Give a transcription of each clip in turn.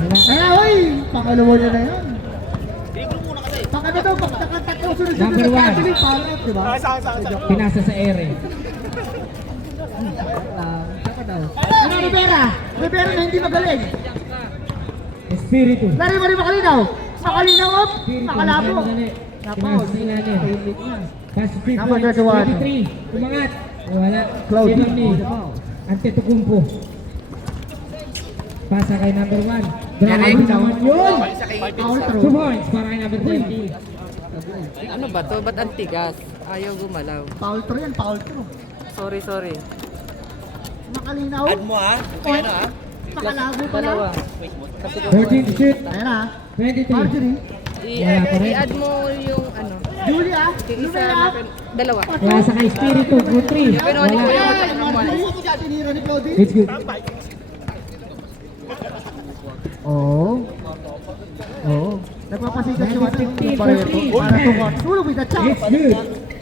Kaya, oy! Pangalawa niya na yan. Pakano daw, pagkakatatlong sunod-sunod Number na one. Catholic, pangit, di ba? Pinasa sa ere. Saka daw. Ano, Rivera? Rivera na hindi magaling. Espiritu. Lari mo rin makalinaw. Makalinaw, op! Makalabo. Nako, Pinasa sa ilalim. tahimik na. Pass 3 Number points. 31. 23. Umangat. Wala. Cloudy. Sidney. Antetokounmpo. Pasa kay number 1. Grabe naman yun. Foul 2 throw. points para kay number 20. Ano ba to? Ba't ang tigas? Ayaw gumalaw. Foul throw yan, foul throw. Sorry. Makalinaw. Add mo ha. Oy, makalabo pala. Dalawa. 13 to shoot. Ayan na. 23. Marjorie. Wala pa rin. I-add mo yung ano. Julia. Yung isa Lumea. natin. Dalawa. Wala sa kay Espiritu. Good 3. Pero ano ko yung Wala. Marjorie. Tinira ni Claudie. It's good. Oo. Oo. Nagpapasikat si Watt. 15, Barreto. 14. Para tumot. Tulog with the chop. It's good.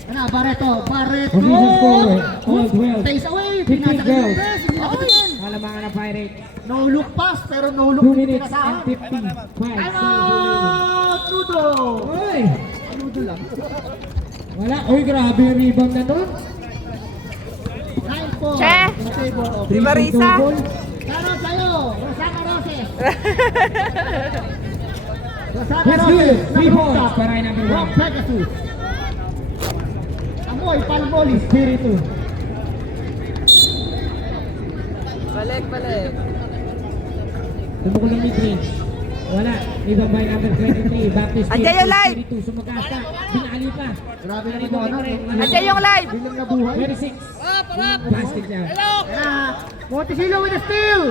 Ano, Barreto. Barreto. Position score. All 12. Face away. 15 Pinasa ka goals. ng press. Hindi nakatingin. Malamangan na Pirate. No look pass, pero no look 2 din minutes pinasahan. and 50. 5. Time out! Nudo! Oy! Nudo lang. Wala. Uy, grabe yung rebound na nun. 9-4. Che! In favor of- Di ba, Risa? Ganon sa'yo, Rosana Roses. Rosana Let's do Roses. it. 3 points para kay number Rock 1. Pegasus. Amoy, Palmolis. Espiritu. Balik. Tumukol ng mid-range. Wala. Rebound by number 23. Back to Espiritu. Andiyan yung live! Espiritu. Sumagasa. Binali pa. Grabe naman yung ano. Andiyan yung live! Bilang na buhay. 26. Basket niya. Kaya, Monticello with a steal.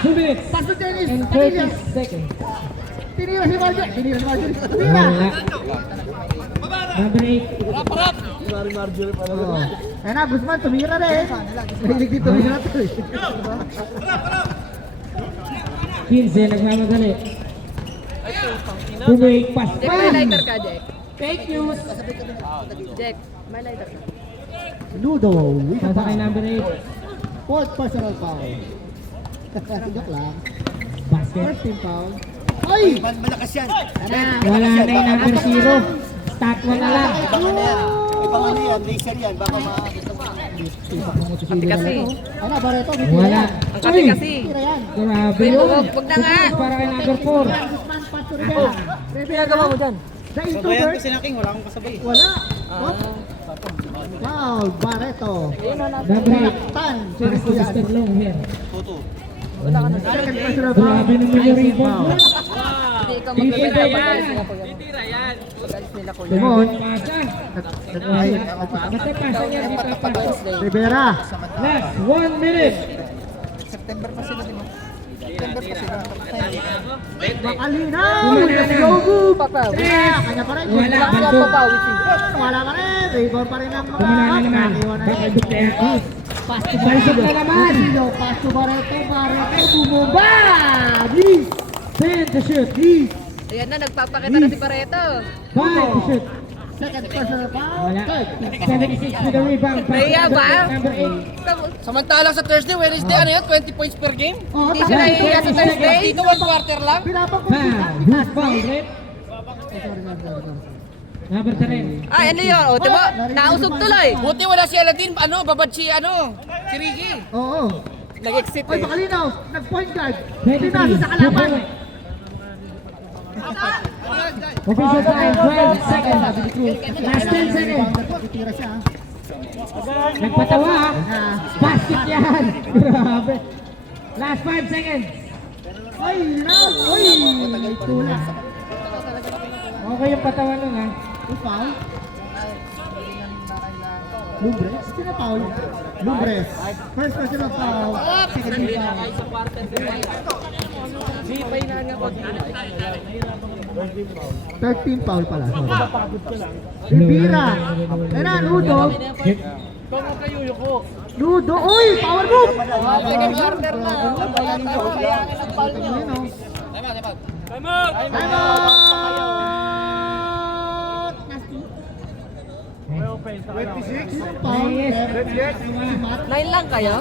2 minutes Pass to Dennis. and Tanilla. 30 seconds. Tinira si Marjorie. Tinira. Wala. Number 8. Oo. Kaya na, Guzman, tumira na eh. Mahilig din tumira to eh. 15. Nagmamadali. Tumig pass. Jack, may lighter ka, Jack. Fake news. Jack, may lighter ka. Nudo. With a Pasa kay foul. number 8. Fourth personal foul. Joke lang. Basket. First team foul. Ay! Malakas yan. Wala na yung number 0. Stat 1 na lang. Ibang ano yan, laser yan. Baka makakita mo. Ate kasi. Ano, Barreto? Wala. Ang kasi kasi. Tira yan. Grabe Pero yun. wag na nga. Para kay number 4. Guzman, pass to Rivera. Ginagawa mo dyan? The introvert. Sinaking, wala akong kasabay. Wala. Foul, Barreto. Number 8. Tan. Pass to Mr. Long here. Toto. Second personal foul. Grabe naman yung rebound. Hindi ikaw Titira magbibenta yan. pag pag-alis nila kuya. Timon. Pasa. Basta pasa niya, di pa pasa. Rivera. Last 1 minute. Makalinaw. Let's go, Boom. Papaw. Kanya pa rin. Wala. Wala Banto. kang papaw. Wala pa rin. Rebound pa rin ang mga. Kumana na naman. Naiwan na Baka rin. dukla. Pass to Balsok na naman. Monticello. Pass to Barreto. Barreto. Bumumba. Please. 10 to shoot. Please. Ayan na, nagpapakita na si Pareto. 5 to shoot. Second personal foul. Wala. Third. 76 with the rebound. Pass to Naiya ba? number 8. Samantalang sa Thursday, Wednesday, ano yan? 20 points per game? Oh, Hindi siya nahihiya sa Thursday. Dito 1 quarter lang? Pinapang Who's foul, Red? Number 10. Ay, ano yun? O, diba? Nausog tuloy. Buti wala si Aladdin, babad si Ricky. Oo. Nag-exit Oy, eh. makalinaw. Nag-point guard. 23. Pinasa sa kalaban. Official time, 12 seconds. Last 10 seconds. Titira siya. Nagpatawa ha. Ah. Basket yan. Grabe. Last 5 seconds. Ay, love. Oy. Tulak. Okay yung patawa nun ha. Foul. Lumbres. Sino foul? Lumbres. First personal foul. Second team foul. Third team foul pala. Rivera. Ayan na, Nudo. Nudo. Uy, power move. Second quarter na. Time out. 26. Foul. Nine lang kayo?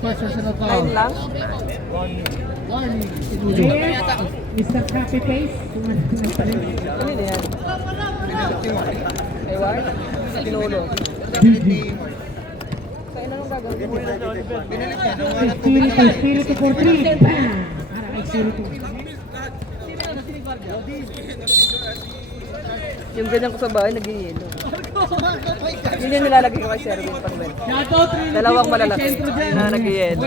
First personal foul. Nine lang? Warning. Si Nudo. Mr. Copy Paste. Ano na yan? Ewan? Pinulo. GG. Kaya na nung gagawin mo? Espiritu for 3. Bam! Para kay Espiritu. Yung ganyan ko sa bahay, nag-yelo. Yun yung nilalagay ko kay Sherwin pag wet. Dalawang malalaki na nag-yelo.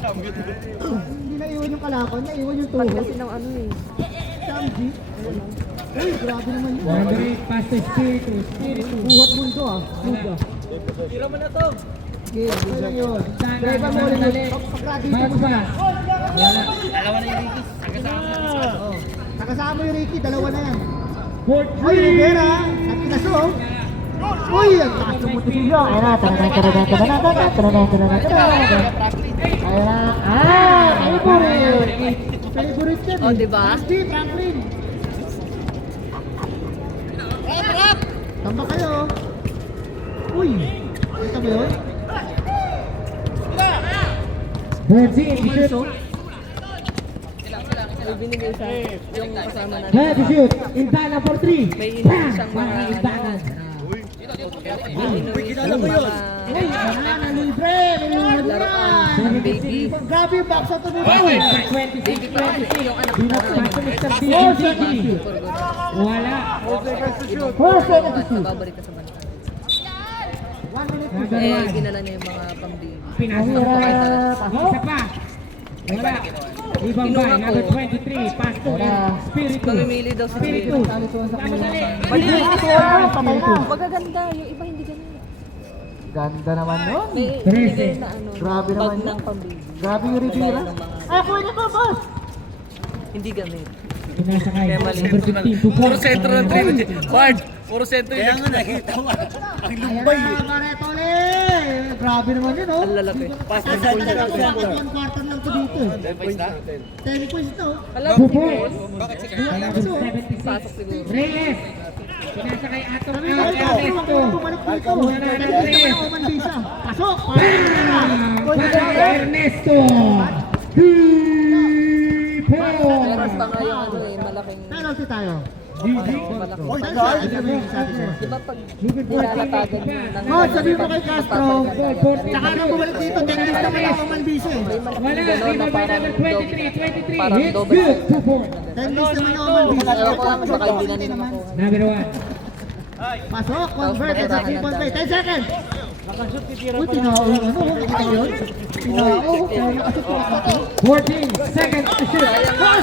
Hindi na iwan yung kalaban, na iwan yung Pag tuhod. kasi ng ano eh. Samji. Uy, grabe naman yun. Number 8 pass to Espiritu. Espiritu. Buhat mundo ah. Buda. Tira mo na to. Okay, okay lang yun. Sana, Drive mo ulit. dali. Pagkadito Bounce mo. pass. Wala. Dalawa na yung Ricky. Oh. Nakasama yung Ricky, dalawa na yan. For Uy, 3. Rivera, at kinaso. Uy, ang taas ng motosilyo. Ayun na, ayun na. Favorite. Favorite yan. Oh, diba? Steve Franklin. Tamba kayo. Uy, kita mo yun? 14. Shoot. May binigay sa yung kasama na Head to shoot. Intana for 3. May Bam! isang Para mga Intana. yung mga Uy, banana libre. May laruan libre. ng baby. Grabe yung box out ng Uy, ito. 26. Pa kasi yung anak Di na na pass to Mr. Four BGG. seconds. Wala. 4 seconds to shoot. babalik ka sa bansa. 1 minute to Number Eh, 1. ginala na yung mga pang-baby. Pinasok ko kayo. Isa pa. Wala. Ibang Kinuha bay. ko. Number 23. Pass to Espiritu. Mamimili daw si Espiritu. Espiritu. Tama dali. Mali! Patay na. Magaganda, yung iba hindi ganun. Ganda naman nun. May Trece. binigay na ano, Grabe bag naman yun. ng pang-baby. Grabe yung Rivera. Ay, kuha na po, boss. Hindi gamit. Pinasakay. Kaya mali. Number 15. Puro Sentro ng trilogy. Bard, puro sentro Kaya yung nga nakita mo. Ang Ayan lumbay na, eh. Barreto ulit. Grabe naman yun, oh. Ang lalaki. Pass Sa the second ball na lang, lang. one quarter lang to dito. 10 points to. Alam, 2 si points. Chris, Number 76. pasok siguro. Reyes. Pinasakay Atong Sabi ko, Alvarez huwag to. mo bumalik dito. Dito mo na Oman Bisa. Pasok. Basta Ernesto. Meron pa nga yung ano eh, malaking... Penalty tayo. Malaki. Oy, guys. Ano ba yung sabi ko? Di ba pag nilalatagan ng... Coach, sabi mo kay Castro. Tsaka nang bumalik dito, 10 days naman ang Oman Bisa eh. Wala. Ibang bay number 23. Parang Hits double. good. 2 points. 10 days naman ang Oman Bisa. Ewan ko lang baka hindi na nila makuha. Number 1. Pasok, convert sa 3 point play. 10 seconds. Uy, tinao yung ano, kita mo yun? Tinao, kaya nakasot yung ako. 14 seconds to shoot. 4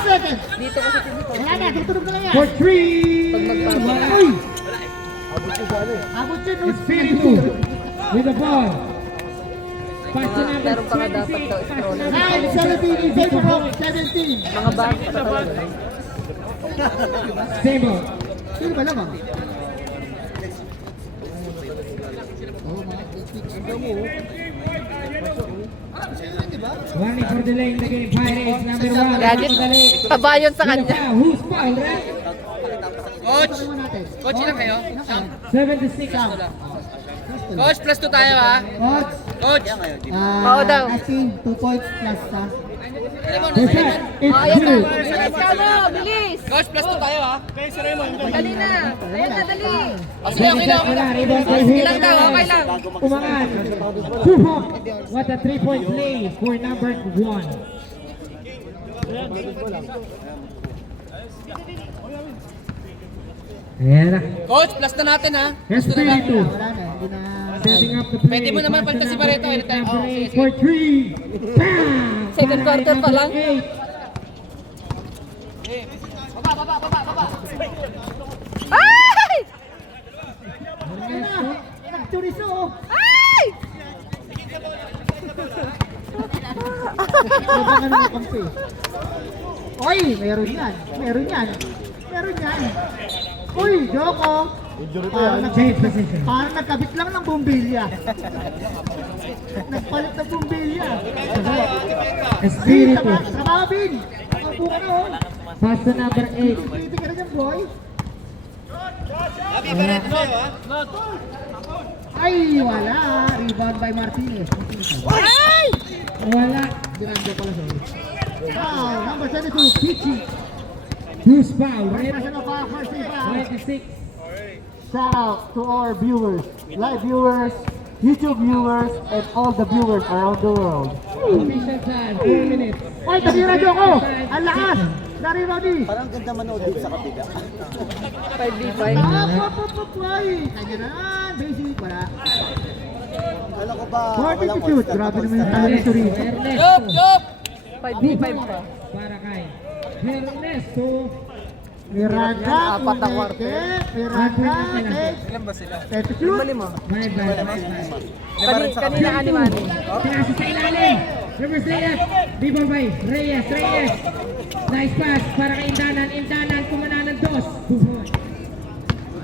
seconds. Dito kasi dito. Wala na, tutunog na lang yan. For 3. Pag magpapala. Uy! Abot yun, no? Espiritu. With the ball. Pass to number Meron pa nga dapat daw 26. stroller. 9, 17 in favor of 17. Mga bata pa talaga. Stable. Sino ba lamang? Warning for delay in the game. Pirates number 1. Gadget, kabayon sa kanya. Who's foul, right? Coach, Ano natin? coach lang kayo. 76. Coach, plus 2 tayo ha. Coach, Coach. Oo daw. asking 2 points plus sa... The shot. It's Ayan na. good. Bilis ka mo, bilis. Coach, plus 2 tayo ha. Dali na. Ayan na, dali. Sige, okay lang. Wala. Rebound by Okay lang daw, okay lang. Umangat. Suhok. What a 3-point play for number 1. Ayan na. Coach, plus na natin ha. Espiritu. Wala na, hindi na... Setting up the play. Pwede mo naman palitan si Barreto anytime. Number Oh, sige, eight for 3. Bam! Second quarter pa lang. Eight. Ay! Ayun na! Nagturiso, oh! Ay! Sobrang ano na kampi. Oy, meron yan. Meron yan. Meron yan. Uy, Joko. Change position. Parang nagkabit lang ng bumbilya. Nagpalit ng bumbilya. Bin, Espiritu. trabaho, Bin. Ako ka na, oh. Pass to number 8. Pilitin ka na dyan, boy. Happy Barreto tayo ha. Ay, Ay, wala. Rebound by Martinez. Wala. Grande pala siya. Foul, number 22, Pichi. Loose foul. Red National foul, first team foul. 26. Shout out to our viewers, live viewers, YouTube viewers, and all the viewers around the world. Official time. 4 minutes. Ay, nasira niyo ako! Ang lakas! Narino di! Parang ganda manood dito sa kabila. 5v5. Ay! Kanya na! Basic! Wala. Alam ko ba, 40 to shoot. Grabe naman yung talent to rin. Ernesto. Yup, yup! 5v5 pa. Para kay Ernesto. Miranda, Apat na kwarto. Miranda, takes. Ilan ba sila? 10 to shoot. Lima. Bye bye. Kanina ani-mani. Pinasa sa ilalim. Reverse layup. Before by Reyes. Nice pass para kay Indanan. Indanan kumana ng 2. 2 points.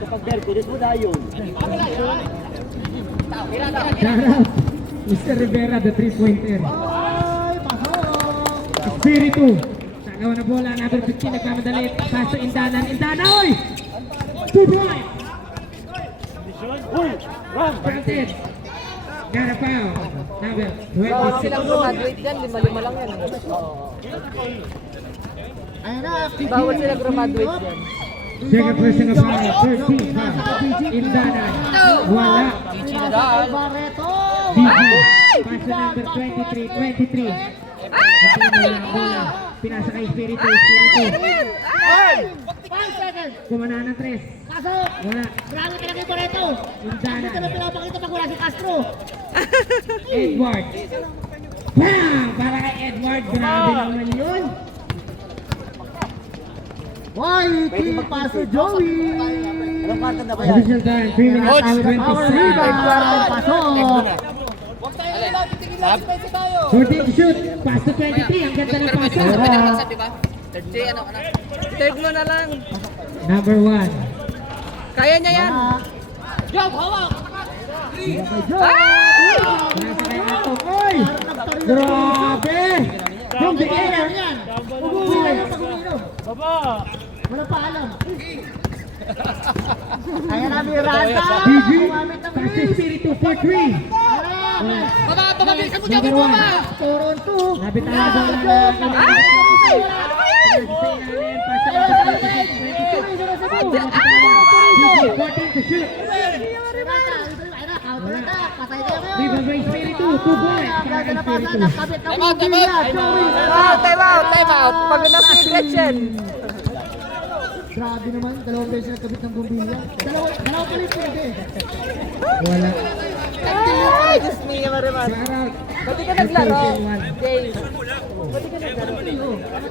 kapag Berkudes mo dayon. Shout out. Mr. Rivera, the 3-pointer. Ay, pasok! Espiritu. Sagawa na bola. Number 15. Nagmamadali. Pass to Indanan. Indanan. Oy! 2 points. Granted. Got a foul. Number Bawal 26. silang graduate dyan. 5-5 lang yan. Ayun na, Bawal silang graduate dyan. Second personal foul. 13 foul. Indanan. Wala. Barreto! DG. Pass to number 23. Wala ang bola. Pinasa kay Espiritu. 5 seconds! Kumana ng 3. Pasok! Wala. Grabe ka na kay Barreto! Hindi ka na pinapakita pag wala si Castro! Edward. Bam! Para kay Edward. Grabe naman yun. Why, key pass to Joey! Anong kanta na ba yan? Additional time. 3 minutes Power and rebound! 27. Pasok! Huwag tayo lang, tingin lang tayo tayo. 14 to shoot. Pass to 23. Ang ganda ng pass. Pinag-concept, di ba? Third J, ano? Third mo na lang. Number 1. Kaya niya yan. Yup, hawak! Ay! Nasa kay Atok. Oy! Grabe! From the air. Yan! Ubuhin na pag umiinom! Wala pa alam! Ayan na, Miranda! DG. Gumamit ng Pass to wrist! Espiritu for 3. Baba, bilisan mo dyan, Number baba! 1. Toronto! Nabitan na bola na. Ay! Sa ilalim. Pass to number 22. 14 to shoot. Viva by Espiritu. 2 points. Para kay Espiritu. Time out. Pag na-free Gretchen. Grabe naman, dalawang beses nagkabit ng bumbilya. Dalawa palit pwede. Wala. Ay, Diyos niya, Mariman. Shout out. Ba't di ka naglaro? James. Ba't di ka naglaro?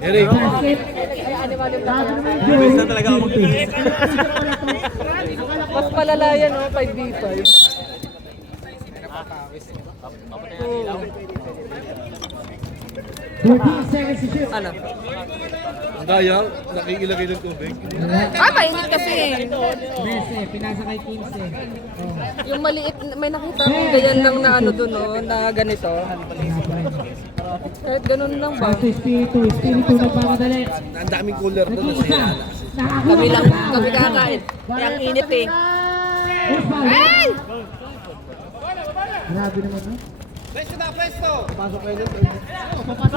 Basket. Ay, animal yung Grabe laro. naman yung Joey. Talaga ako. Mas palala yan, oh, 5v5. Oh. 14 seconds to shoot. Ano? Ang daya, nakikilagay ng tubig. Ah, mainit kasi eh. 13, pinasa kay 15. Oh. Yung maliit, may nakita akong ganyan lang na ano dun, oh, na ganito. Kahit ganun lang ba? Pass to Espiritu. Espiritu nagpapadali. Ang daming cooler doon. Nag-iisa. Nakakuha Kami lang, ng foul. kami kakain. Kaya ang init eh. First foul. Ay! Grabe naman, no? Pwesto na, pwesto! Papasok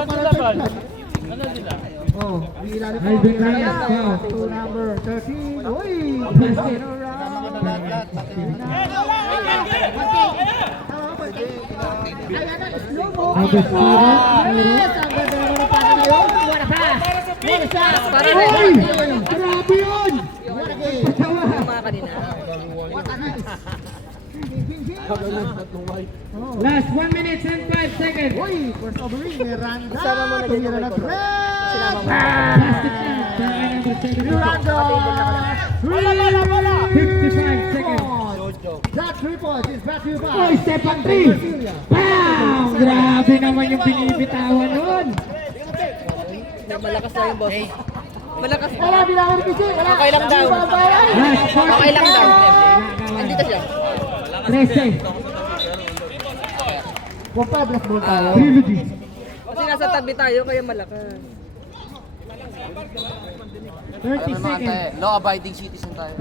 pa lang. Oh, ilalim pa. Alvin Reyes, foul. To number 13. Uy! Basket. Number 0. Para Oy! na Grabe yun! Patawa. yung mga kanina. Last 1 minute and 5 seconds. Uy! First overing, Miranda. Isama mo na din Tumira yung na record. threat. Sinama mo. Basket na. Para number 7. Miranda. 55 seconds. That 3 points is brought to you by Oy, step on 3. Bam! Grabe naman yung binibitawan nun. Malakas lang yung boss. Malakas. Wala, bilangan ni Kisi. Wala. Okay lang daw. Last 40 Okay lang daw. seconds. Andito siya. 13. Compadres ball tayo. Trilogy. Kasi nasa tabi tayo, kaya malakas. 30 seconds. Law-abiding citizen tayo.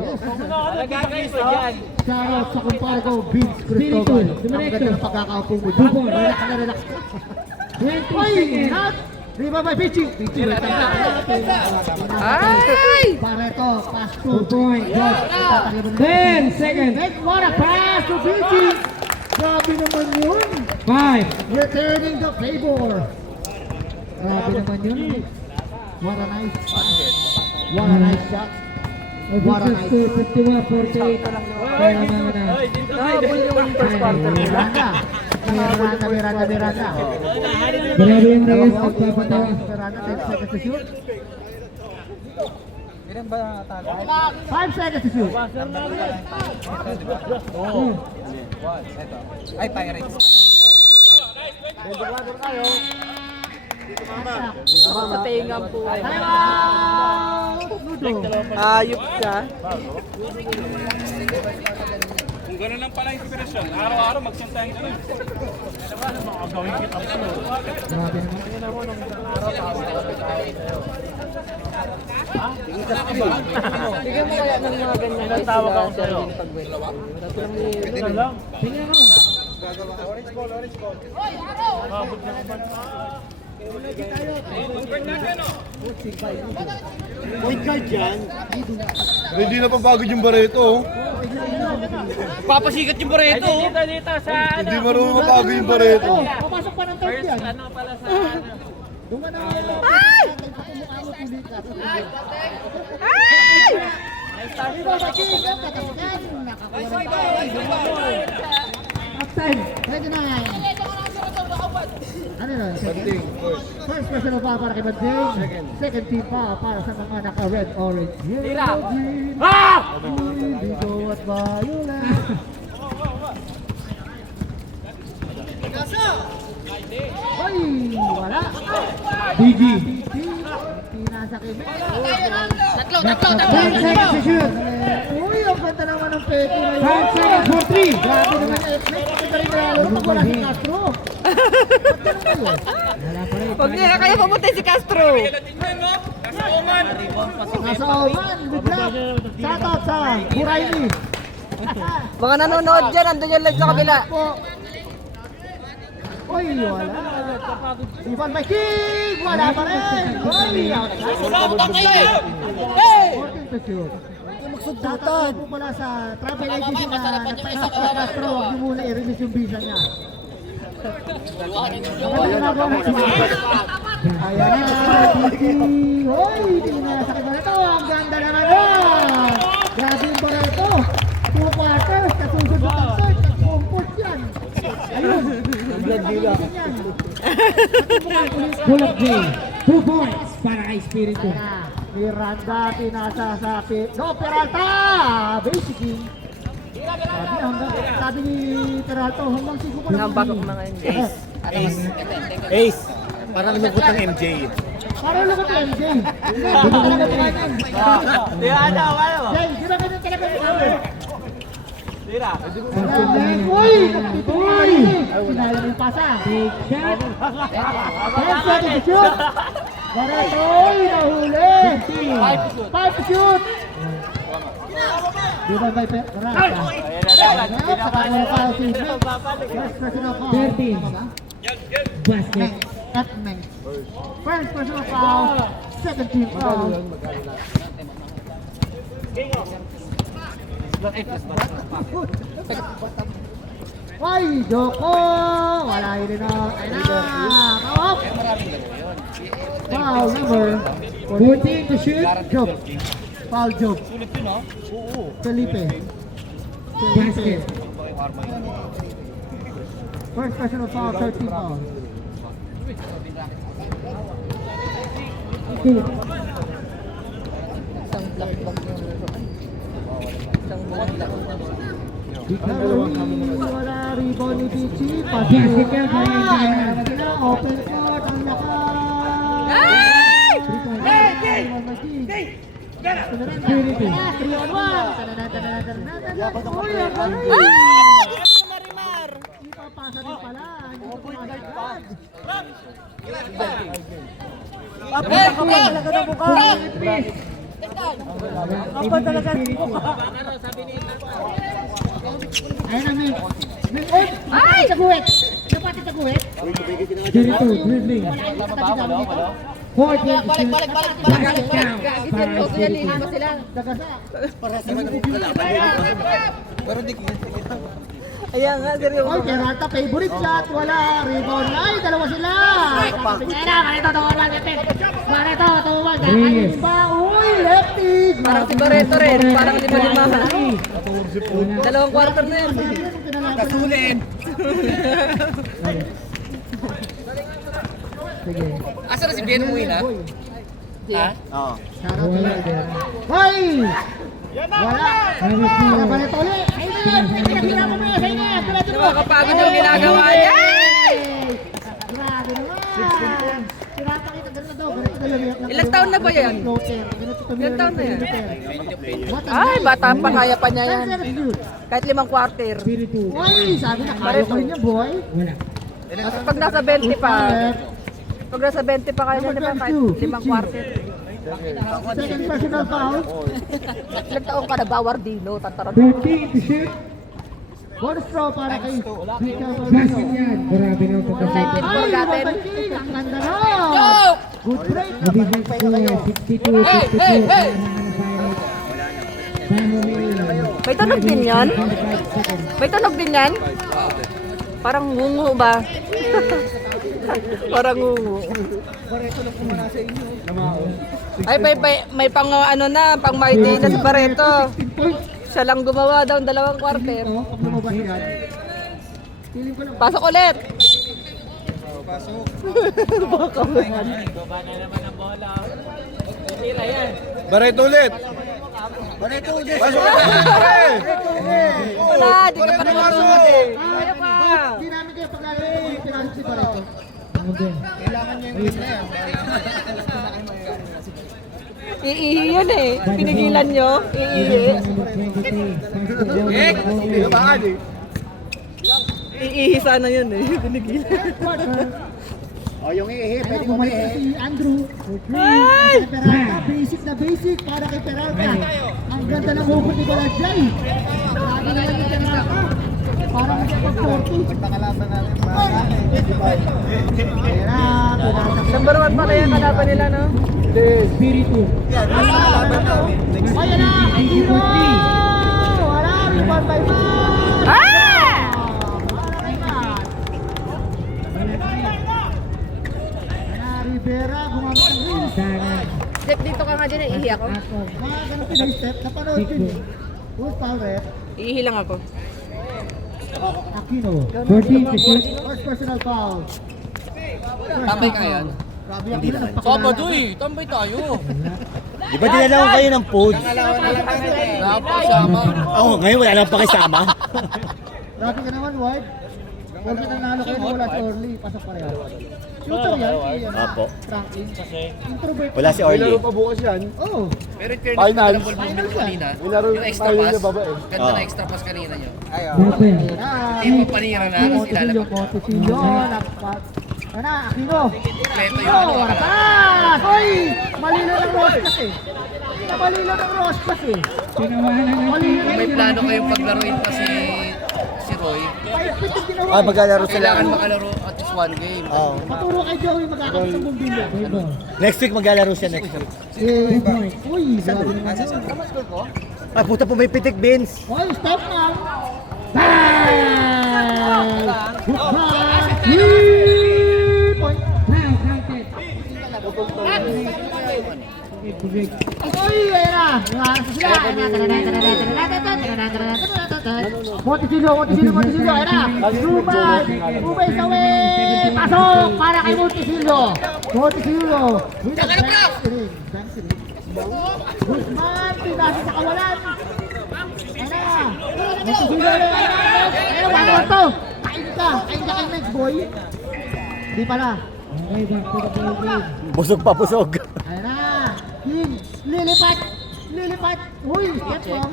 Shoutout sa kumpare ko, Vince Cristobal. Spiritual, Ang diretso. ganda ng pagkakaupo mo. Bubon. Relax na, relax. 20 Oy! seconds. Not! Di ba ba, Pichi? Pichi, wait lang. Ay! Pareto, pass 2 to. points. 10 seconds. Next, what a pass to Pichi! Grabe naman yun. 5. Returning the favor. Grabe naman yun. What a nice pass. What a nice shot. What a nice shot. 51-48. Kaya naman na. Nahabol yung first quarter nila. Miranda. Miranda. Grabe yung Reyes. Nagpapatawa. Miranda, 10 seconds to shoot. 5 seconds to shoot. Ay, Pirates. Mapatingan po. Ludo. Ayop ka. Kung gano'n lang pala yung inspirasyon, araw-araw magsantayan ka rin. Grabe naman. Bigyan mo kaya ng mga ganyan guys sila Sherwin Pagwelo. Tingnan mo. Point guard yan. Pero hindi na papagod yung Barreto. Oh. Papasikat yung Barreto. Hindi marunong mapagod yung Barreto. Papasok pa ng third yan. Doon na. Halftime. 29. Ano na? First personal foul para kay Banding. Second team foul para sa mga naka-red, orange, yellow, green. Bigo at violet. Hoy! Wala! DG. Pinasa kay Mel. Tatlo. 10 seconds to shoot. Uy, ang ganda naman ng Peti na yun. 5 seconds for 3. Grabe naman yung X-Lex. Maganda rin nalaro pag wala si Castro. Pag hindi na kayo pumunta si Castro. Nasa Oman, good luck. Shoutout sa Buraili. Mga nanonood dyan, andun yung live sa kabila. Uy, wala. Ivan by King! Wala pa rin! Uy, outside. 14 to shoot. Magsundutan. Po pala sa travel agency na nagpa-stop sa Castro. Huwag niyo muna i-release yung visa niya. Wala na ba? Ayan na, Titi. Uy, pinasa kay Barreto. Ang ganda naman nun. Grabe yung Barreto. 2 quarters, kasusod na third. Nag-comport yan. Ayun. Bullet J. 2 points para kay Spiritu. Miranda, pinasa sa no, Peralta! Basically. Sabi ni Peralta, hanggang sigo ko Ang bakok na ngayon guys. Ace. Parang lungkot ng MJ. Parang lagot ng MJ. Hindi ba talaga ganyan? Di ano. Jay, di ba ganyan talaga ganyan? Uy! Uy! Sinaya mo yung pasa. Big shot. 10 seconds to shoot. Barreto, uy, nahuli. 5 to shoot. Di ba by Peralta? Saka mo na foul si Meng. First personal foul. 13. Basket. Meng. At Meng. First personal foul. Second team foul. Ay, Joko! Wala yun rin na. Ayun na! Kawap! Foul number 14 to shoot. Job. Foul job. Felipe. Basket. First personal foul, 13 foul. 2. Isang black bag yung laruan. Isang buwan lang. Wala rebound ni Pichi. Basket yan. Open court. Ang laka. Ay! Spiritu. 3-on-1. Uy, ang galing. Ay! Gusto mo marimar. Ipapasa din pala. Hindi ko pinagagad. Kapal talaga. Ayun na, Mix. Mix, oy! Ay! Taguwit! Dapat taguwit? Dirito, dribbling. Balik. Basket count. Para Spiritu. Ayan nga, seryoso. Oy, Peralta, favorite shot. Wala. Rebound. Ay, dalawa sila. Sige na, Barreto, tumawag natin. Barreto, tumawag. Kakainin ba? Uy, lefty. Parang si Barreto rin, parang lima-lima. Dalawang quarter na yun. Kasulin. Sige. Asa na si Ben Umuwi na? Oo. Hoy! Wala. Wala Barreto ulit. Ay, pinagkira mo na. Sa inyo. Nakakapagod yung ginagawa niya. Grabe naman. Pinapakita ganun na daw. Ganito na lang. Ilang taon na ba yan? Ilang taon na yan? Ay, bata pa, kaya pa niya yan. Kahit 5 quarter. Spiritu. Uy, sabi na kaya ko rin yan, boy. Wala. Pag nasa 20 pa, pag nasa 20 pa kaya na naman kahit 5 quarter. Second personal foul. Ilang taon ka na ba, Wardino? Tatarot. 13 to shoot. Bonus throw para kay Vika Basket yan. Grabe na Ulitin pagkasaya. mo Ay, natin. mabalking. Ang ganda na. Good break. Mabibig score. 62-52. May tunog din yan? May tunog din yan? Parang ngungu ba? Parang ngungu. Ay, may pang ano na, pang mighty na si Barreto. Siya lang gumawa daw ng 2 quarter. Pag lumabas yan. Feeling ko lang. Pasok ulit. Barreto ulit. Pasok ka Wala, di ka pa naman eh. Ayaw ka. Hindi namin kayo paglalaro yung pinasok si Barreto. Iihi yun eh. Pinigilan nyo. Iihi. Iihi sana yun eh. Pinigilan. O, yung iihi, Kaya pwede mo bumalik iihi. si Andrew. Ay! Kay Peralta, basic na basic para kay Peralta. Ang ganda ng hugot ni Balajay. Grabe na lang yung Peralta. Parang mag-40. Pagkakalaban natin, Number 1 pala yung kalaban nila, no? Spiritu. Ayan na! Tino! Wala! Rebound by man! Ah! Rivera, gumamit ng wheels. Sana. Step dito ka nga din, iihi ako. Mga ganun pinay-step, napanood din eh. Who's foul ref? Iihi lang ako. Aquino. 14 to shoot. First personal foul. Tambay ka ngayon? Grabe Aquino, nagpakilala. Sabado eh, tambay tayo. Di ba dinalawan kayo ng food? Wala pa kasama. Oo, ngayon wala lang pakisama. Grabe ka naman, Ward. Huwag ka nanalo kayo na wala si Orly. Pasok pareho. Shooter yan, si Apo. Franklin. Introvert. Wala si Orly. Laro pa bukas yan. Oo. Pero in fairness, Finals. maganda ball movement mo kanina. Laro Yung extra tayo pass, niya babae. ganda na extra pass kanina nyo. Open. Hindi mo panira na, tapos ilalabas. Motisillo, nakpat. Ano, Aquino. Kompleto yung Oh, ano, warapas! Hoy! Malino ng Roscas eh. Malino ng Roscas eh. Tinawanan ng Malino Kung may plano kayong paglaruin pa si Roy, Paispit yung ginawa. Maglalaro sila. kailangan makalaro at least 1 game. Oo. Paturo kay Joey magkakaroon ng bumbilya. Next week maglalaro siya next week. Uy, grabe naman. Ah, puta po may pitik, Vince. Hoy, stop na. Bang! Bang! 3 point. Now counted. Uy, ayun na. Nakakas sila. Motisillo, Motisillo. Ayun na. Rumay sa way. Pasok para kay Motisillo. Motisillo. Guzman, pinasa sa kawalan. Ayun na. Motisillo. Ayun, wala to. Kain ka kay next boy. Di pala. Okay, back to the ball game. Busog pa, busog. Ayun na. King, lilipat. Uy, step from.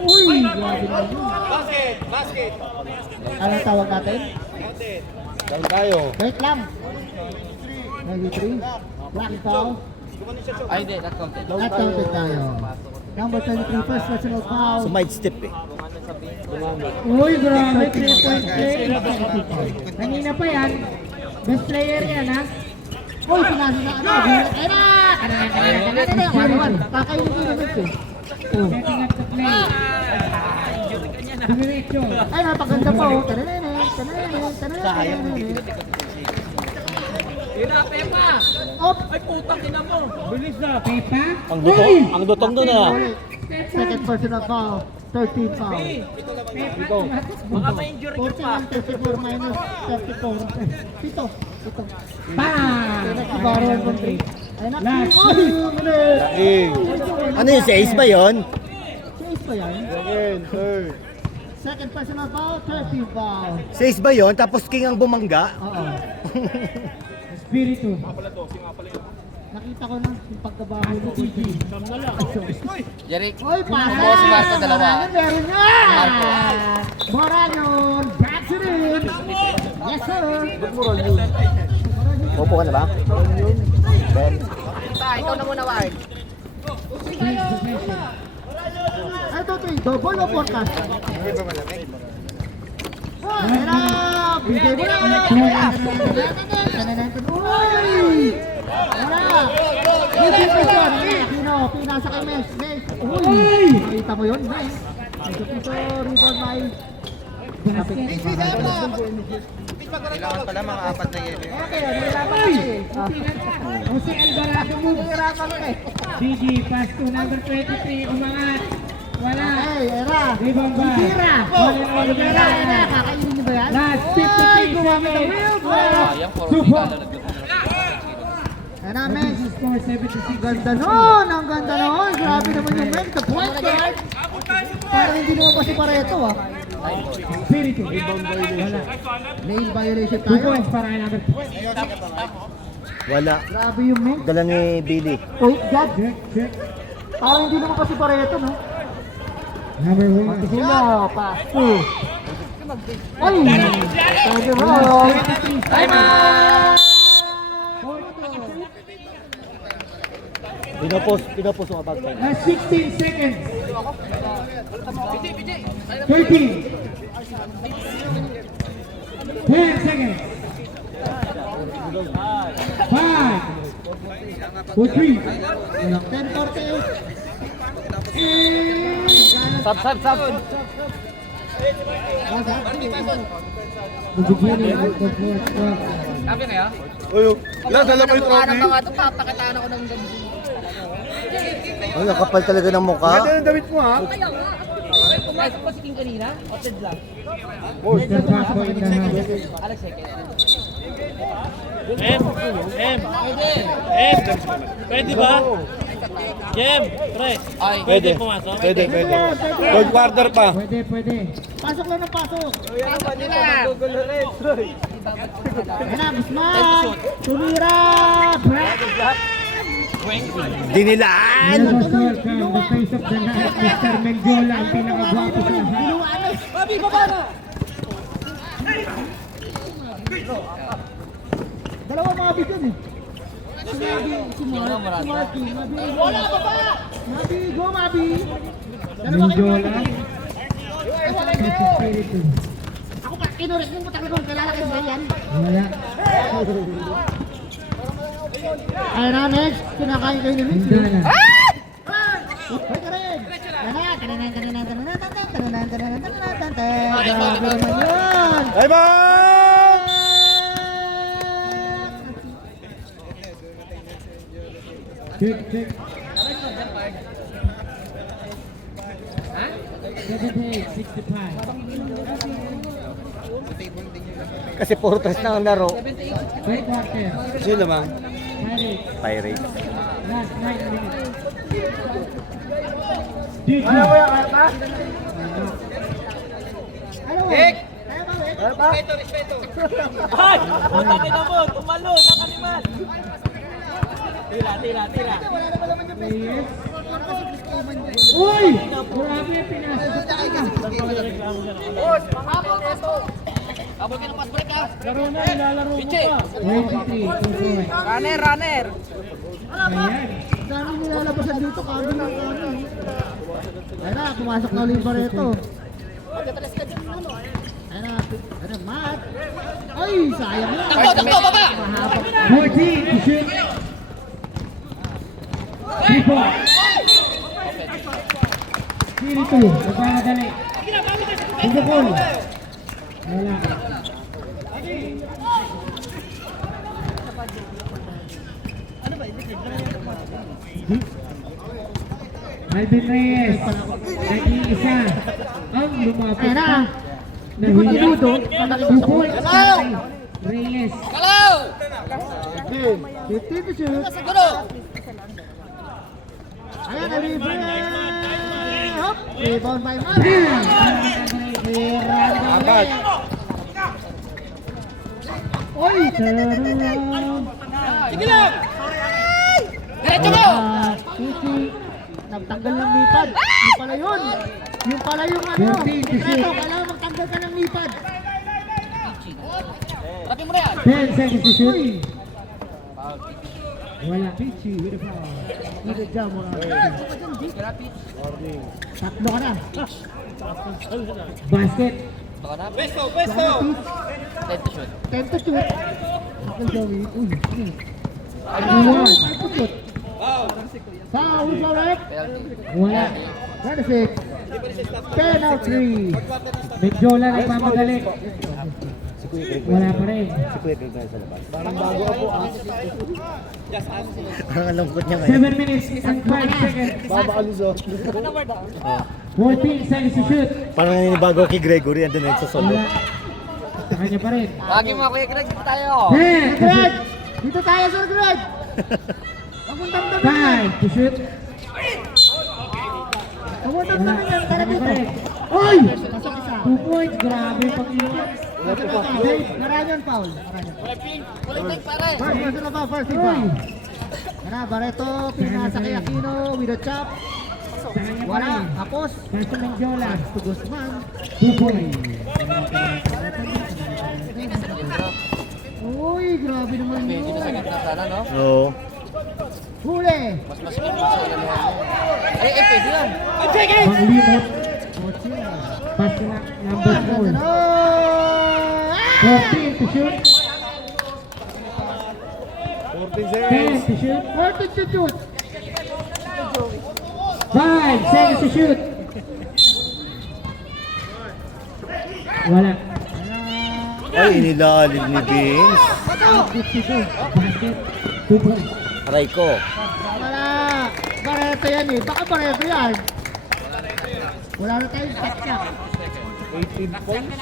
Uy, grabe na yun. Basket. Anong tawag natin? Saan tayo? Wait lang. 23. Lucky foul. Ay, hindi. Not counted. Not counted tayo. Number 23, first personal foul. Sumide step eh. Uy, grabe, 3-point play. Kanina pa yan. Best player yan, ha? Uy, pinasa na ano. Ay na! Kakainin ko yung eh. Setting up the play. Dumiretso. Ay, napaganda pa oh. Tanananan. Op! Pepa. Ang dutong doon ah. Second personal foul. 13 foul. Baka ma-injury ka pa. 41, 34 minus 34. Pito. Pa! Nakibaro ang country. Ay, Last Ano yun, 6 ba yun? Chase pa yan? Second personal foul, 13 foul. 6 ba yun? Tapos king ang bumangga? Oo. Espiritu. Nakita ko na yung pagkabaho ni TG. Jeric. Oy, pasa! Oo, si Marco, dalawa. Meron nga! Marco. Moranyon, back to rin! Yes, sir! Opo ka na ba? Ikaw na muna, Ward. Ito, double o forecast? Ay na! Bigay mo na! Uy! Wala! May defension! Aquino, pinasa kay Mes. Uy! Nakita mo yun, Mes. Pito, rebound by... Kailangan pala mga 4 na yelo. Okay, nilalaman kasi. Jose Alvarado move. DG, pass to number 23. Umangat. Wala. Okay, era. Rebound ba? Tira! Oliveira. Era, kakainin niyo ba yan? Last 53 seconds. Sayang, 4 Subo. Era, Mes. Score 76. Ganda nun! Ang ganda nun! Grabe naman yung men sa point guard! Parang hindi naman pa si Pareto ah. Espiritu. Wala. Lane violation 2 tayo. points para kay number Wala. Grabe yung men. Dala ni Billy. Point guard. check. Parang hindi naman pa si Pareto no? Number 1. Sila, pass to. Ay! Thank you bro! Time out! Pinopost mo about time. Last 16 seconds. 13. 10 seconds. 5. 4, 3. 10-48. Sab. Beginning of the fourth quarter. Sabi na yan? Uy, yan, dala pa yung Ano trophy. ba nga ito? Papakitaan ako ng ganun. Ay, nakapal talaga ng mukha. Ganda yung damit mo ha. Pumasok pa si King kanina? Oted lang. Mr. Paco in the house. Alex, second. Pwede ba? Jem, pre. Ay, Pwede. Pwede. Third quarter pa. Pwede. Pasok lang ng pasok. Yan na, Guzman! Tumira! Dinilaan! Let us welcome the face of the night, Mr. Mendiola, ang pinakagwapo sa lahat. Binuanes! Babi, baba na! Dalawa mga bigyan eh. Si Marky, Mabi. Wala, baba! Mabi, go Mabi! Dalawa kayo Mendiola. Mabi. Mr. Espiritu. Ako pa, kinurit mo tayo kung kailangan kayo ba yan? Wala. Ay na, next. Kinakain kayo ni Mitch. Hindana. Hoy ka rin! Grabe naman yun! Time out! Check. 78-65. Kasi puro tres na ang laro. Third quarter. Sino naman? Pirates. Pirates. Last 9 minutes. DG. Ay! Putangin na mo! Tumalo! Nakaliman! Tira! Reyes. Uy! Grabe, pinasa sa tanga. Abol ka ng pass break ha. Laro na, ilalaro mo pa. 23, Susuway. Runner, runner. Ayan. Dami nilalabasan dito, kami lang kami. Ayun na, pumasok na ulit Barreto. Ayun na, Matt. Ay, sayang lang. Takbo, baba! Mahaba. 14 to shoot. 3-4. Spiritu, nagmamadali. Singapol. Wala. Alvin Reyes, nag-iisa ang lumapit Ayun na. na Di ba hiya. nabudo? 2 points kay Reyes. Kalaw! 15 to shoot. Siguro! Ayan, na-libre. Hop! Rebound by Matt. Agad. Oy! Sige lang! Diretso mo! Kiki, nagtanggal ng lipad. Yung pala yun. Yung pala yung ano. 13 to shoot. Ito, kailangan magtanggal ka ng lipad. Rapin mo na yan! 10 seconds to shoot. Wala. Pichi with a foul. Hindi dyan mo. Tatlo ka na. Basket. Baka na. Besto! 10 to shoot. 10 to shoot. Sakal Joey. Uy. Iwan. 5 to shoot. Foul, Florek. Wala. 26. 10 out 3. Medyo lang nagmamadali. Wala pa rin. Ang lungkot niya 7 minutes and 5 seconds. Babaalis oh. 14 seconds to shoot. Parang naninibago kay Gregory, andun na sa solo. Wala. Sa kanya pa rin. Lagi mo Kuya Greg, dito tayo! 10 to Greg! shoot. Dito tayo, Sir Greg! Huwag mong damdamin yan. 5 to shoot. Huwag mong damdamin yan. Tara Kanya pa dito. rin. Oy! Pasok isa. 2 points. Grabe yung pag-iwan. Dave, Maranyan foul. Kulit pare! First person na ba? First team Oy! foul. Tara, Barreto, pinasa kay Aquino with a chop. Sa kanya pa Wala, rin. tapos. Basta ng Jola. To Guzman. 2 points. Uy, grabe naman yun. Dito sa gitna sana, no? Oo. Huli. Mas masikip sa ilalim. Ay, pwede yan! Panglimot. Kotse. Pass na number 4. Oh! 14 to shoot. 10 to shoot. 14 to shoot. 5 seconds to shoot. Wala. Ay, inilalim ni Vince. Basket. 2 points. Aray ko. Wala. Barreto yan eh. Baka Barreto yan. Wala na tayong shot. 18 points.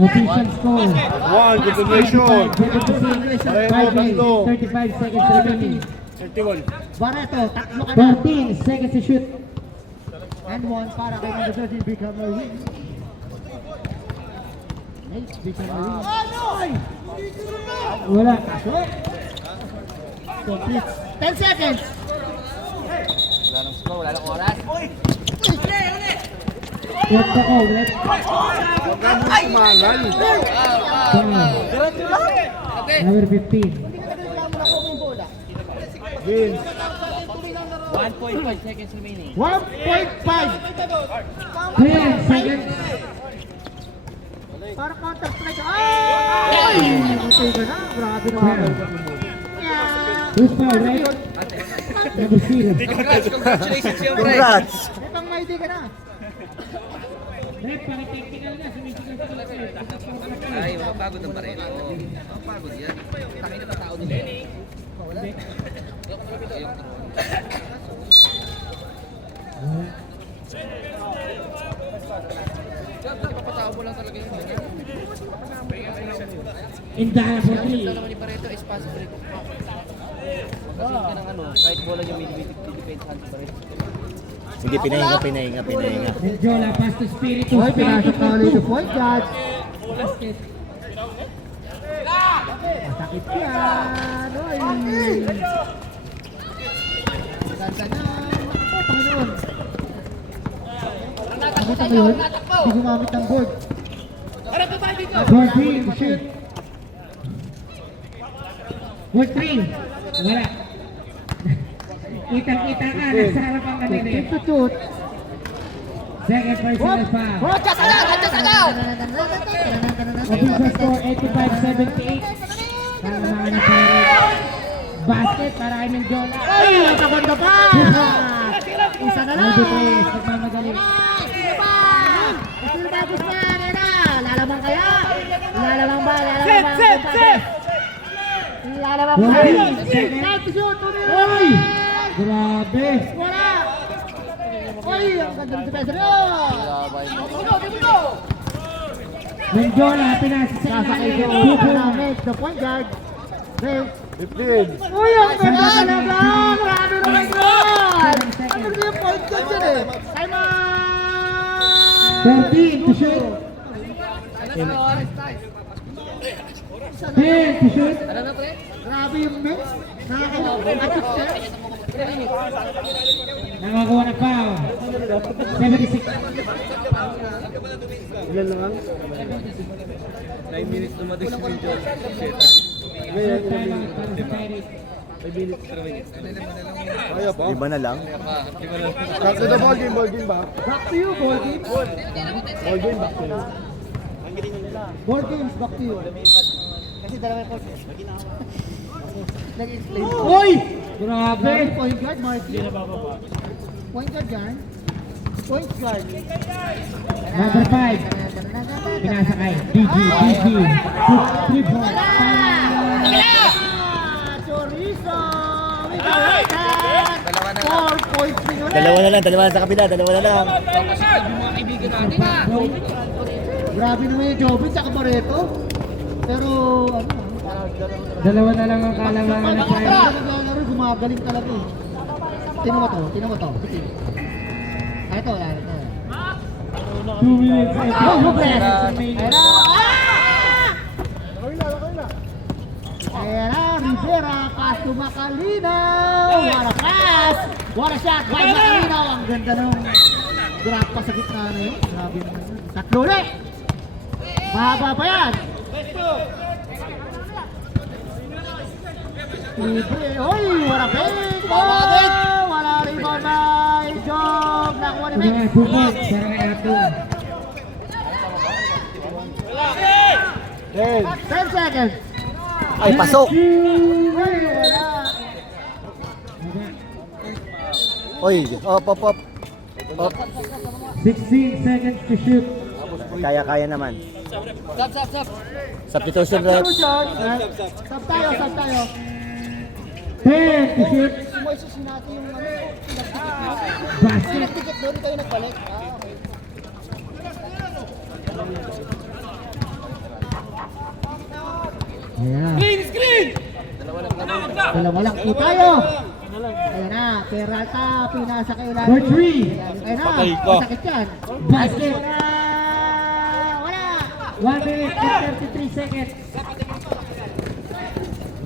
Official score. 1, continuation. 5 minutes, 35 seconds remaining. 31. Barreto, tatlo ka na. 14 seconds to shoot. And 1 para kay number 13, Bigam Marine. Nate, Bigam Marine. Wala. Complete. 10 seconds. Wala nang score, wala nang oras. What the call? Let's Malal. Okay. number 15. Vince. 1.5 seconds remaining. 1.5. 10 seconds. Para counter strike. Ay! Okay ka na. Grabe naman. Yeah. Who's foul, right? Number 0. Congratulations, siyempre! Congrats! Ipang maidi ka na. Rep, pang-technical na. Sumisigaw sa mga Ay, mapagod ang Barreto. Mapagod yan. Kami na tao nila. Papatao mo lang talaga yun. Indahan for Ang 3. naman ni Barreto is pass break. Kasi ka ng ano, kahit bola yung defense hand Barreto. Sige, pinahinga. Medjola, pass to Spiritu. Oy, pinasok na ulit yung point guard. Basket. Masakit yan. Oy. Ganda na. Ako, Panginoon. Nakita mo yun? Hindi gumamit ng board. Board 3 to shoot. Board 3. Wala. Kitang-kita ka, nasa harapan ka nila. Tip to shoot. Second personal foul. Oh, Official score 85-78. Para mga na-pirate. Basket para kay Mendiola. Ay! Nakakondo pa! Isa na lang! Aldo Reyes, nagmamadali. Sino ba? Sino ba gusto na? Lalamang kaya? Lalamang ba? Lalamang ba? Lalamang ba? Nice to shoot! Oy! Grabe! Wala! Oy! Ang ganda ng defense nyo! Mendiola, pinasa sa Sasakay ilalim. ko. 2 points. Make the point guard. Make 15. Uy, ang ganda talaga! Marami naman yun! Ano ba yung point guard dyan eh? Time out! 13 to shoot. 10 to shoot. Grabe yung mix. Nakakailangan siya. Nakakuha ng foul. 76. Ilan lang? 9 minutes dumating si Minjol. Short timeout para sa Pirates. 5 minutes. Ayaw pa. Iba na lang. Back to the ball game ba? Back to you, ball games. Ball game, back to you. Ball games, back to you. Uy! Grabe! Point guard, Marky. Point guard yan. Point guard. Number 5. Pinasa kay DG. 3 points. Chorizo! With the right hand! 4 points din ulit. Dalawa na lang sa kabila, dalawa na lang. Grabe naman yung Jobin sa Cabareto. Pero, ano, Dalawa na lang ang kalamangan ng Pirates. naglalaro, gumagaling talaga eh. Tino mo to. Sige. Ito. 2 minutes and 10 Oh, seconds Ayan remaining. na! Ayan na, Rivera, pass to Macalinaw! What a pass! What a shot by Macalinaw! Ang ganda nung drop pa sa gitna na yun. Grabe naman yun. Tatlo ulit! Mahaba pa yan! Libre! Hoy! What a fake! Wala rebound by Job! Nakuha ni Mga Mix! 2 points para kay Abdul. 10 seconds! Ay, pasok! Hoy! Wala! Oy, op. 16 seconds to shoot. Kaya naman. Substitution, rep. Solution! Sub tayo! 10 to shoot. Sumoysusin natin yung ano, Basket. pinagtikit doon, kayo nagbalik. Ayan. Dalawa lang po tayo. Ayan na, Peralta, pinasa kay Lalo. For 3. Ayan na, Patay ka. masakit yan. Basket. Wala! 1 minute and 33 seconds.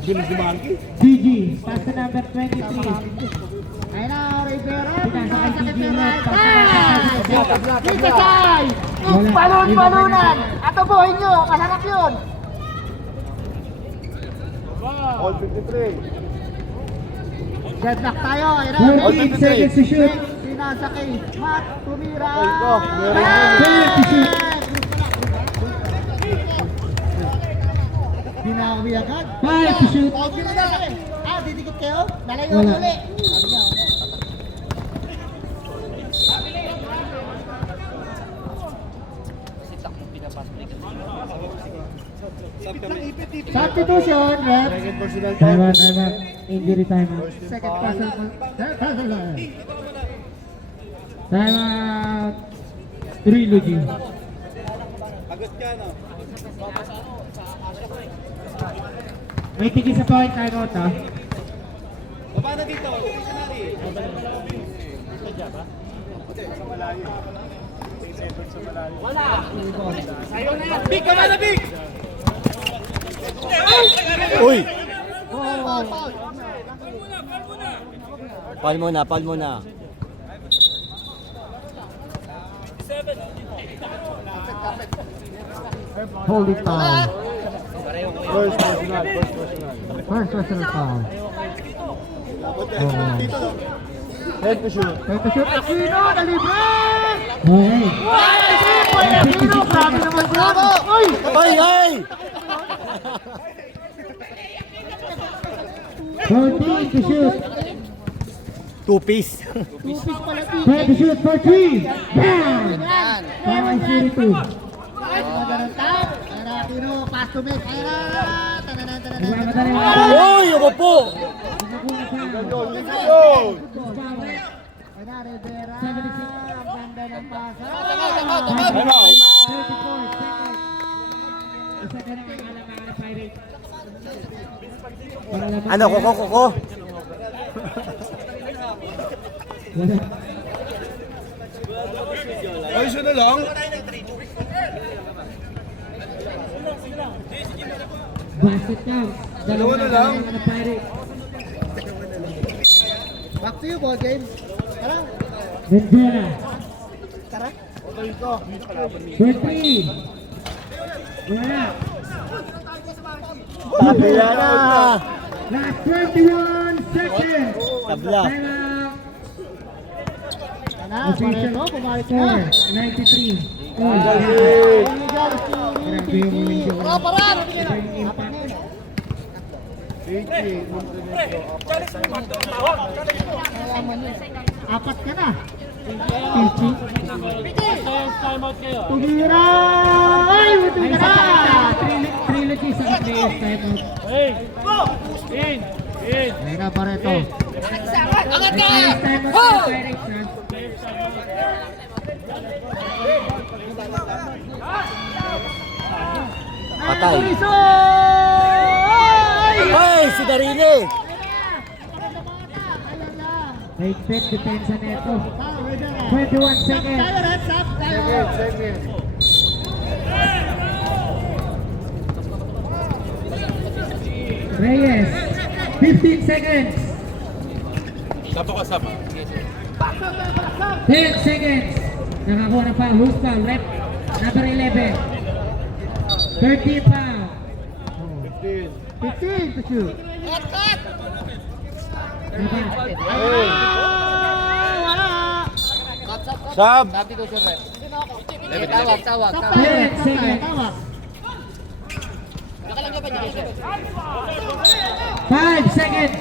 DG, pass to number 23. Ayan na, Rivera, Pinasa kay pinasa kay DG. Peralta. Dito side! Balon-balonan! Atubuhin nyo, kalanap yun! All 53. Deadlock tayo, ayan na. 14 seconds to shoot. Pinasa kay Matt Tumira. Ito, meron yun. 12 to shoot. Binawi agad. 5 to shoot. Huwag yun na lang. Didikit kayo? Lalayo Wala. ulit. Substitution, rep. Second personal Time foul. out. Injury time out. Second person. Time out. Trilogy. May tigil sa point. Time out ha. Uy! Foul. Paul muna. Holding foul. First personal. First personal foul. Head to shoot. Head to shoot. Aquino, nalibre! Okay. Ay, Aquino, grabe naman yun. Uy! Ay! 14 to shoot. Two-piece. Two-piece pala, Try to shoot for 3. Bam! Foul 42. Ay, magandang tap. Ayan na, Aquino, pass to make. Ayan na. Tananan, tananan. Nagmamadali mo. Uy! Ako po! Ayan na, Rivera. Ang ganda ng pasa. 34 seconds. Isa ka na ang alam ng Pirates. Para lamang Ano, koko? Wala. Ay, siya na lang. Basket count. Dalawa na lang. Ng Pirates. Back to you, ball game. Tara. Vendera. Tara. 13. Wala. Tabila na! Last 21 seconds. Tabla. Time out. Tara, Official Pareto, bumalik score, na. 93. Oh, Grabe yung muling joke. Para! Iba yung impact. Apat ka na. Pichi. Tugira! Ay, buti Ay, ka sa na! trilogy sa players time out. Ayun na, Pareto. Ay, players time out sa Pirates, ha? Patay. Turiso! Ay! Si Darile! Ayan na. Higpit depensa neto. Ah, wait na. 21 seconds. Tayo, Red Sox, tayo. Reyes, 15 seconds. Sapa ka, sapa. 10 seconds. Nakakuha na pa. Who's foul? Rep. Number 11. 13 foul. 15 to shoot. Ano ba? Wala. Sab! Tawag. 10 seconds. Tawag. 5 seconds.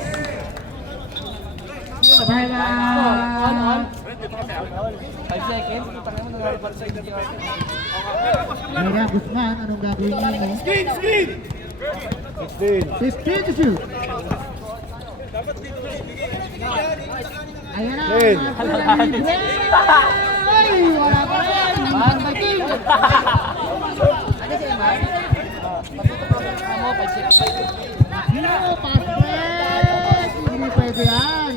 Time out. 5 seconds. Mira, Guzman, anong gagawin niyo? Skin! 15 to shoot. Ayan na. Ten. Ay, wala pa rin. Bating. Hero, pass break. Hindi pwede yan.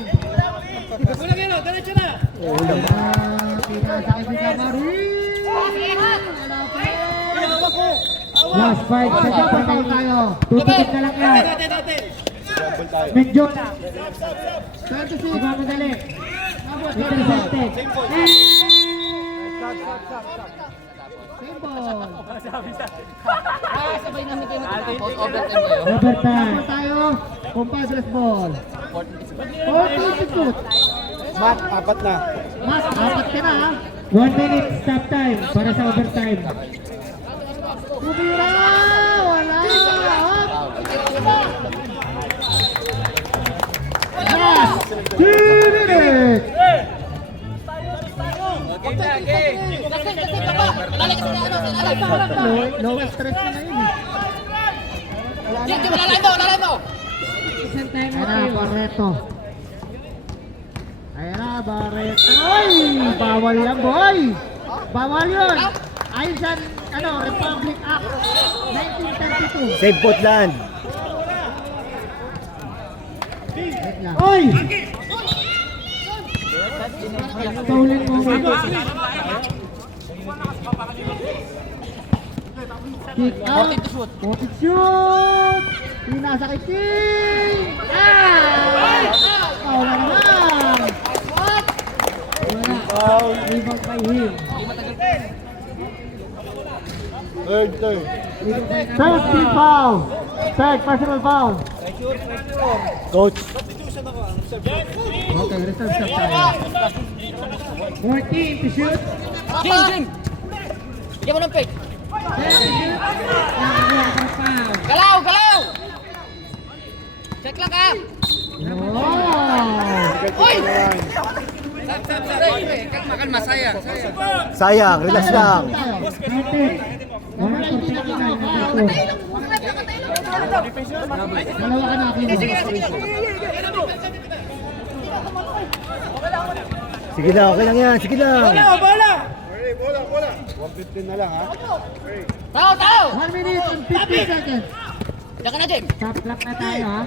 Pinasa kay Bigamarin. Wala pa rin. Last 5 Dapat seconds. foul tayo. Tututok na lang yan. Medyo na. 26. Nagmamadali. Abot. Intercepted. Same ball. Sabay namin kayo matapos. Overtime kayo. Overtime. Dapat tayo. Compadres ball. 40 to shoot. Mat, apat na. Mas, apat ka na ha. 1 minute stop time para sa overtime. Tumira! Wala! Yes! 2 minutes! Low stress na yun eh. Isang time Ayan out na, kayo. Barreto. Ayan na, Barreto. Ay! Bawal yan, boy! Bawal yun! Ayon sa, Republic Act 1932. Save put land! Wait lang. Oy! Fouling moment. Kick out. 40 shoot. Pinasa kay King. Ah! Oh, wala naman. Wala. Rebound by him. Third. Third team foul. Third personal foul. Coach. Okay, reserve shot tayo. 14 to shoot. Jim! Bigyan mo ng pick. 10 to shoot. Nakakuha ng foul. Galaw! Check lang ka! Wow! Uy! Makan masaya. Sayang, relax lang. Dalawa ka na ako. Sige lang, okay lang yan. Sige lang. 115 na lang ha. Tao! 1 minute and 15 seconds. Diyan ka na, Jim. Top clock na tayo ha.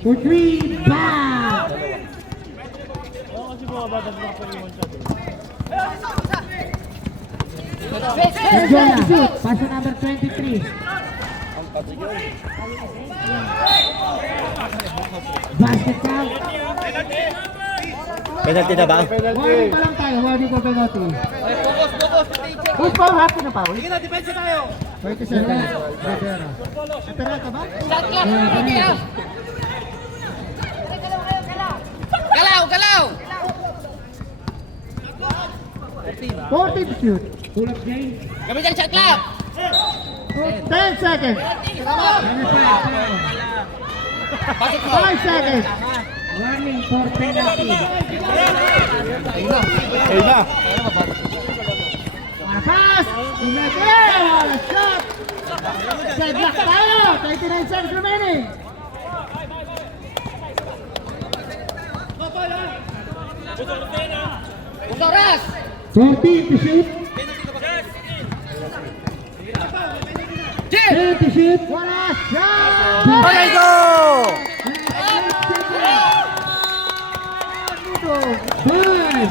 For 3, bang! Let's go na. Paso number 23. Basket count. Penalty na ba? Warning pa lang tayo. Warning for penalty. Who's foul? Happy na foul? Sige na, depensa tayo. 30 seconds. Rivera. Epera ka ba? Shot clock. Okay, ah. Galaw! 40 to shoot. Pull up, Jay. Gamitin ang shot clock. 10 seconds. Number 5, foul. 5 seconds. Warning for penalty. Okay na. Pass! Umekel! Shot! Deadlock tayo! 29 seconds remaining. Oras! 14 to shoot. Jim! 10 to shoot. Wala! Shot! Okay, go! Five.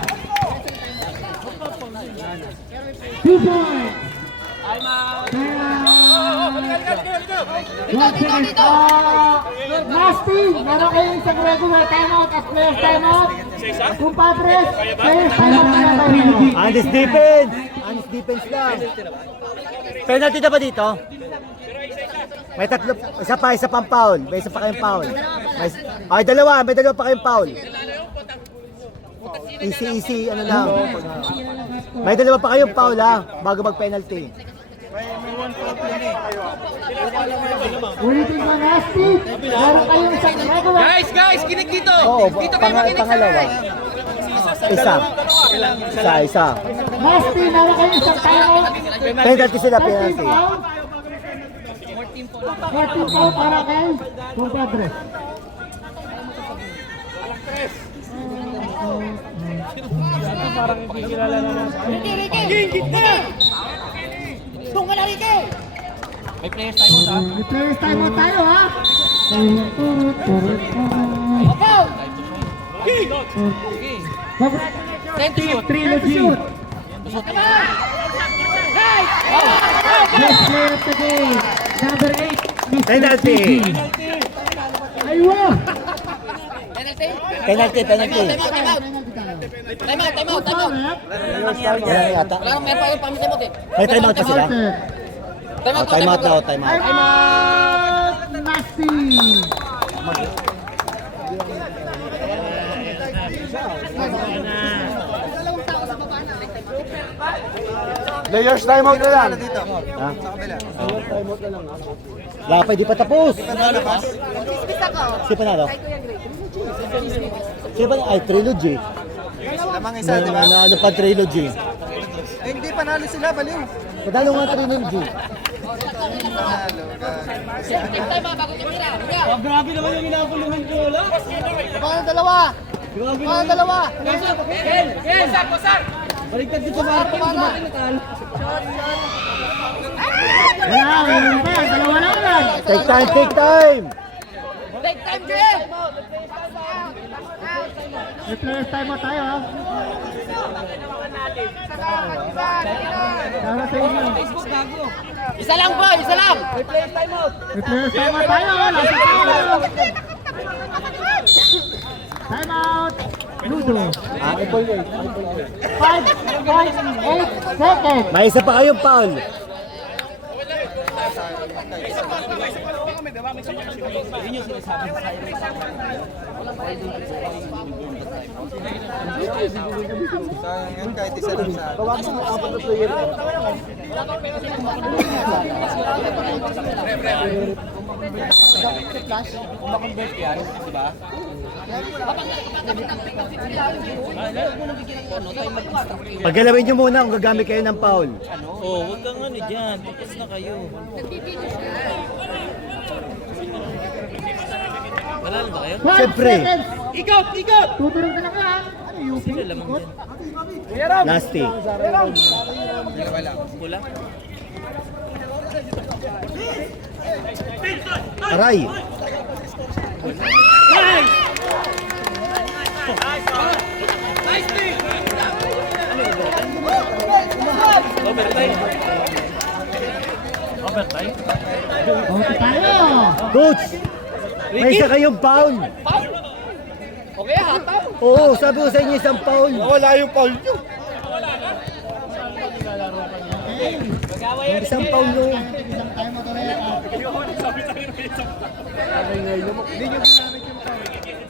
2 points. Time out. 1 second. Nasty, meron kayong isang regular timeout at players timeout. Kumpadres, players timeout. Honest defense. Honest defense lang. Penalty na ba dito? May tatlo, isa pang foul. May isa pa kayong foul. May dalawa pa kayong foul. Easy, ano lang. May dalawa pa kayong foul ha, bago mag-penalty. Ulitin mo, Nasty, meron kayong isang regular. Guys, kinig dito! Oo, Dito kayo makinig sa pangalawa. Isa. Nasty, meron kayong isang timeout. Penalty sila, 14 penalty. foul. 14 foul para kay Kumpadres. May players tayo mo, ha? May players timeout tayo ha. Congratulations, Trilogy. Best player of the game, number 8, Mr. Penalty. TG. Aywa! Penalty. Time out. Wala na yata. Wala nang meron pa yung pamisimot eh. May timeout pa sila? Time out. Time out daw, time out. Timeout! Nasty! Players timeout na lang. Ha? Lapay, di pa tapos. Si Panalo? Si Panalo? Ay, trilogy. Lamang isa, di ba? Ano pa trilogy? Eh, hindi panalo sila, baliw. Panalo nga trilogy. Time out bago tumira. Grabe naman yung inapuluhan ko, wala? Baka dalawa. Baligtad dito sa Martin, dumating na talo. Wala, meron pa. Dalawa lang yan. Take time. Take time, Jim! May players timeout tayo ha. Para sa inyo. Isa lang bro, isa lang! May players timeout tayo. Last tayo. Timeout. Ludo. 5.8 seconds. May isa pa kayong foul. Yun yung sinasabi sa iyo. Sayang yan, kahit isa lang sa Paggalawin nyo muna kung gagamit kayo ng foul. Oh, huwag kang ano dyan. Tapos na kayo. Wala na ba kayo? 5 Siyempre. seconds. Ikot! Ikot! Tuturong ka lang yan. Ano yung Sila lamang dyan. Nasty. Pula? Aray. Overtime. Overtime? Okay tayo. Coach! May isa kayong foul. Okay, hataw! Oo, sabi ko sa inyo isang foul. Wala yung foul nyo. Isang foul nyo. Isang tayo mo tuloy.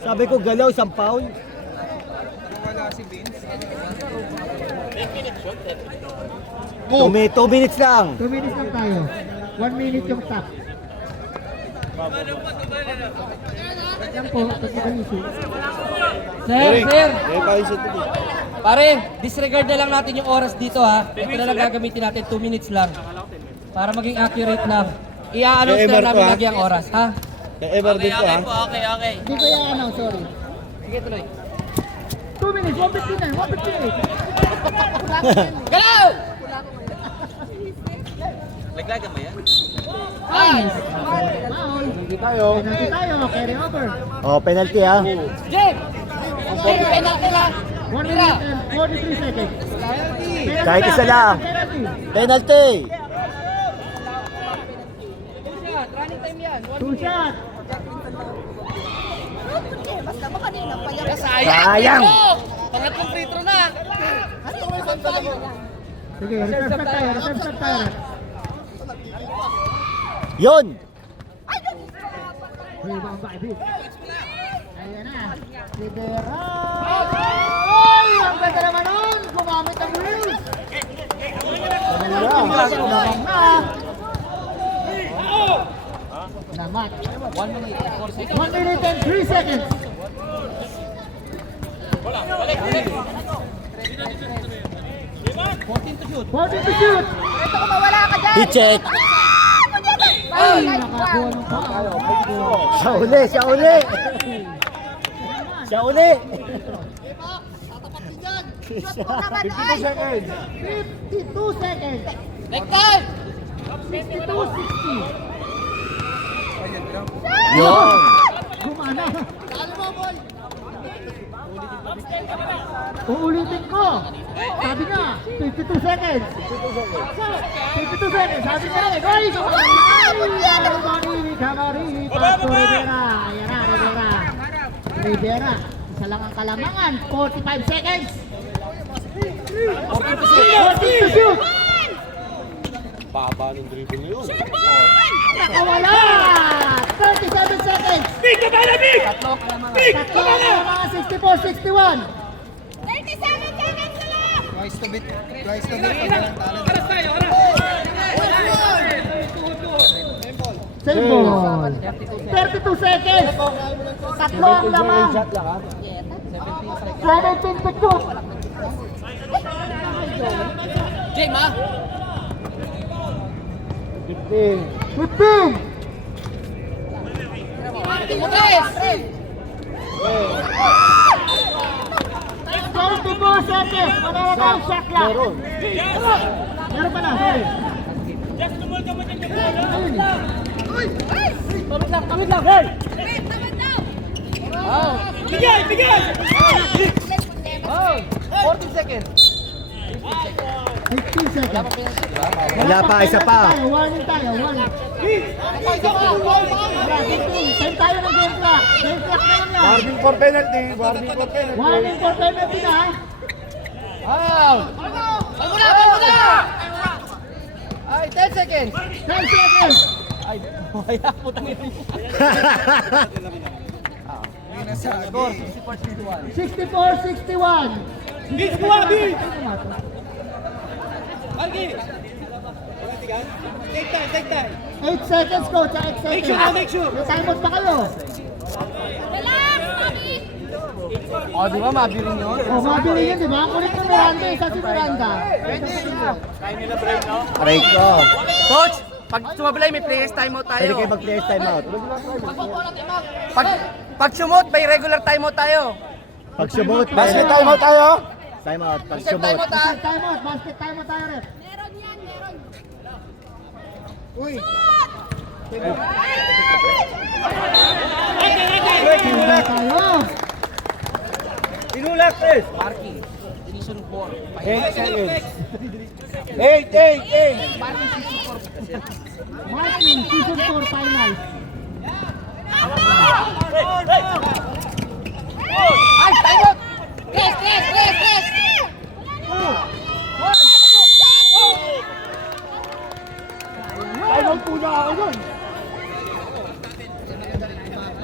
Sabi ko galaw, isang foul. wala si Vince. 2 minutes lang. 2 minutes lang tayo. 1 minute yung top. Yan po, technical issue. Sir! May paisa ito. Pare, disregard na lang natin yung oras dito ha. Ito na lang gagamitin natin, 2 minutes lang. Para maging accurate lang. I-announce Kay na Emer namin po, ha? lagi ang oras, ha? Kay Ever din po, ha? Hindi ko yung announce, sorry. Sige, tuloy. 2 minutes, 1:59, 1:58. Galaw! Laglagan mo yan? Nice! Foul. Hindi tayo. Penalty tayo, carry over. Oh, penalty ha. Jake! Jake, penalty lang! 1 minute and 43 seconds. Penalty Kahit isa lang. Penalty. Penalty. Running time yan. 2 shot. Sayang. Pangatlong free throw na! Sige, reserve shot tayo, reserve shot tayo. Yun. Rebound by Vic. Ayan na. Libera. Ay! Ang ganda naman nun! Gumamit ang wheels! Naman na. Namat. 1 minute and 4 seconds. 1 minute and 3 seconds. 14 to shoot. 14 to shoot. Hit check. Ay! Nakakuha ng foul. Siya uli, siya uli. Siya uli. 52 seconds. Next time! 52-60. Yun. Gumana. Uulitin ko. Sabi nga, 52 seconds. 52 seconds. Sabi nga rin. Ay! Pasto Rivera. Ayan na, Rivera. Rivera. Isa lang ang kalamangan. 45 seconds. 14 to shoot. Baba ng dribble na yun. Nakawala! 37 seconds! Big ka ba na, Big? Tatlo ang mga 64-61. 37 seconds na lang! Twice to beat. Twice to beat. Oras tayo, oras! Same ball. 32 seconds. Tatlo ang lamang. 17 to shoot. Jake, ma! 15. 24 seconds. Manalagay shot clock. Meron pa na, sorry. Ayun eh. Tawid lang, hey! Wait, naman daw! Bigay! Bigay! 14 seconds. 15 seconds. Wala pa, isa pa. Warning tayo, warning. Send tayo ng game clock. Game clock na lang yan. Warning for penalty. Warning for penalty. Warning for penalty na ha. Pagmula! Pagmula! Ay, 10 seconds. 10 seconds. Ay, kaya po tayo. Score, 64-61. Bis, Buwabi! Marky! 8 seconds, coach. 8 seconds. Make sure. May timeout pa kayo. Relax, Bobby! O, di ba mabirin yun? O, mabili yun, di ba? Ang kulit ng Miranda, isa si Miranda. Aray ko. Coach, pag sumablay may players timeout Pwede tayo. kayo mag-players timeout. Pag sumot, may regular timeout tayo. Pag sumot, Basket timeout tayo. Timeout. Pag Basket sumot. timeout ah. Basket timeout tayo, ref. Meron yan, meron. Uy. Tinulak! Tayo. Tinulak, Chris! Marky, season 4. 8 seconds. 8! Martin, season 4 finals. Ay, timeout! Rest, rest, rest, rest! Timeout po niya ako yun.